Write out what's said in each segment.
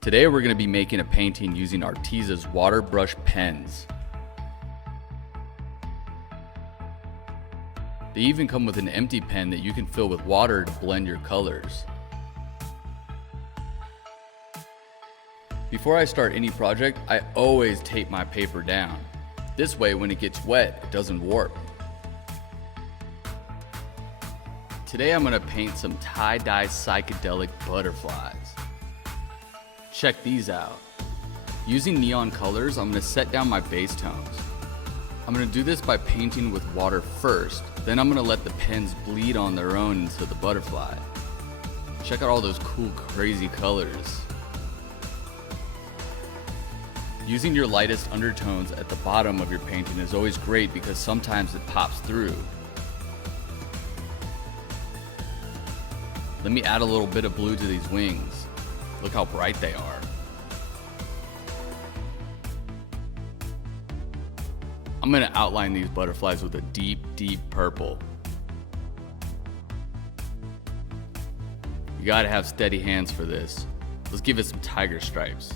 Today we're going to be making a painting using Arteza's water brush pens. They even come with an empty pen that you can fill with water to blend your colors. Before I start any project, I always tape my paper down. This way when it gets wet, it doesn't warp. Today I'm going to paint some tie-dye psychedelic butterflies. Check these out. Using neon colors, I'm going to set down my base tones. I'm going to do this by painting with water first, then I'm going to let the pens bleed on their own into the butterfly. Check out all those cool, crazy colors. Using your lightest undertones at the bottom of your painting is always great because sometimes it pops through. Let me add a little bit of blue to these wings. Look how bright they are. I'm going to outline these butterflies with a deep, deep purple. You gotta have steady hands for this. Let's give it some tiger stripes.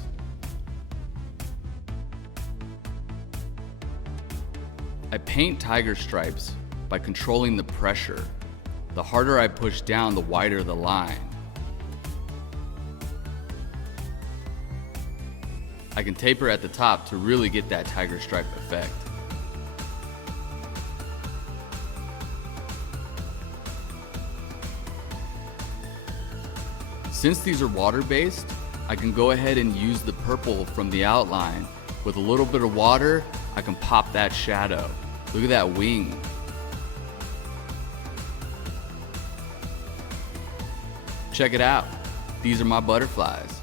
I paint tiger stripes by controlling the pressure. The harder I push down, the wider the line. I can taper at the top to really get that tiger stripe effect. Since these are water-based, I can go ahead and use the purple from the outline. With a little bit of water, I can pop that shadow. Look at that wing. Check it out. These are my butterflies.